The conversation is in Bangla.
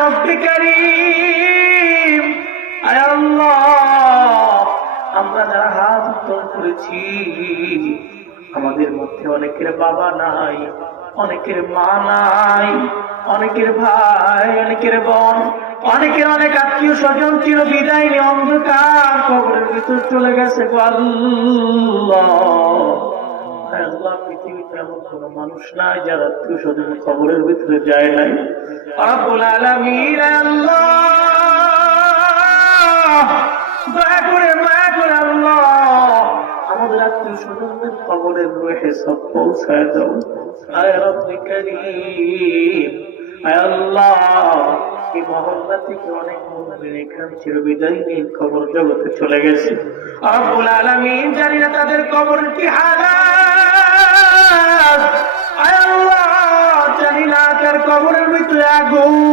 রব্বে কারীম, আয় আল্লাহ, আমরা যারা হাত উত্তোলন করেছি আমাদের মধ্যে অনেকের বাবা নাই, অনেকের মা নাই, অনেকের ভাই, অনেকের বোন, অনেকের অনেক আত্মীয় স্বজন চির বিদায় নিয়ে অন্ধকার কবরের ভিতর চলে গেছে। আল্লাহ, পৃথিবীতে এমন কোন মানুষ নাই যার আত্মীয় স্বজন কবরের ভিতরে যায় নাই। রব্বুল আলামিন, আল্লাহ দয়া করে আল্লাহ আমাদের আত্মীয় স্বজনদের কবরের রূহে সব পৌঁছায় দাও। আয় রব্বে কারীম, আয় আল্লাহ, এই মহল্লা থেকে অনেক মুমিন এখান চির বিদায় নিয়ে কবর জগতে চলে গেছে। রব্বুল আলামিন, জানি না তাদের কবরের কি হালাত, আয় আল্লাহ, জানি না তার কবরের ভিতরে আগুন